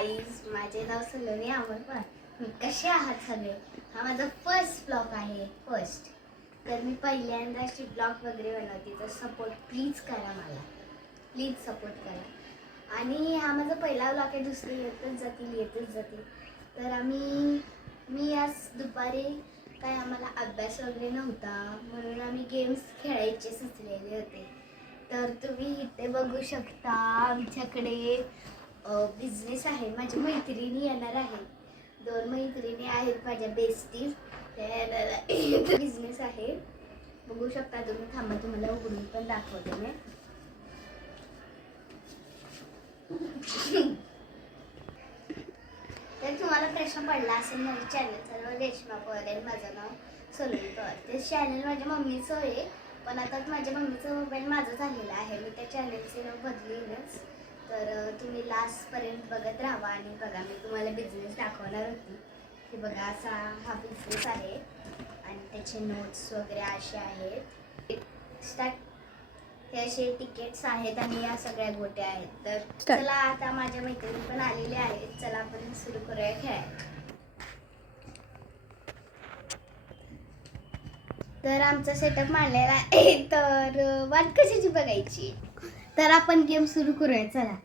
Guys, माझे नाव सलोनी अमरपाल. मी कसे आहात सगळे? हा माझा फर्स्ट ब्लॉग आहे. तर मी पहिल्यांदा अशी ब्लॉग वगैरे बनवते, तर सपोर्ट प्लीज करा मला, प्लीज सपोर्ट करा. आणि हा माझा पहिला ब्लॉग आहे. दुसरे येतच जातील. तर मी आज दुपारी काय आम्हाला अभ्यास वगैरे नव्हता, म्हणून आम्ही गेम्स खेळायचे सुचलेले होते. तर तुम्ही इथे बघू शकता आमच्याकडे बिझनेस आहे. माझी मैत्रिणी येणार आहे. 2 मैत्रिणी आहेत माझ्या बेस्टीज. त्या बिझनेस आहे, बघू शकता तुम्ही. थांबा, तुम्हाला उघडून पण दाखवते मी. तर तुम्हाला प्रश्न पडला असेल माझ्या चॅनलचं रेश्मा पवार आहे, माझं नाव सलोनी पवार. ते चॅनल माझ्या मम्मीचं आहे, पण आता माझ्या मम्मीचं मोबाईल माझं झालेलं आहे. मी त्या चॅनलचे नाव बदलीनच. तर तुम्ही लास्टपर्यंत बघत राहा. आणि बघा, मी तुम्हाला बिझनेस दाखवणार होती. हे बघा, असा हा बिझनेस आहे आणि त्याचे नोट्स वगैरे असे आहेत. स्टार्ट. हे असे तिकीट्स आहेत आणि या सगळ्या गोट्या आहेत. तर चला, आता माझ्या मैत्रिणी पण आलेल्या आहेत. चला आपण सुरू करूया खेळायला. तर आमचा सेटअप मांडलेला आहे. तर वाट कशाची बघायची, तर आपण गेम सुरू करूया. चला.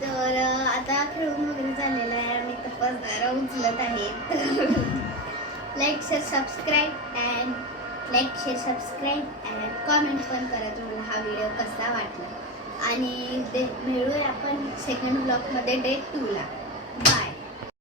तर आता खेळून वगैरे झालेलं आहे. आम्ही तपासदारा उचलत आहेत. Like share subscribe and comment पण करा तुम्हाला हा व्हिडिओ कसा वाटला. आणि मिळूया आपण सेकंड ब्लॉगमध्ये डे 2 ला.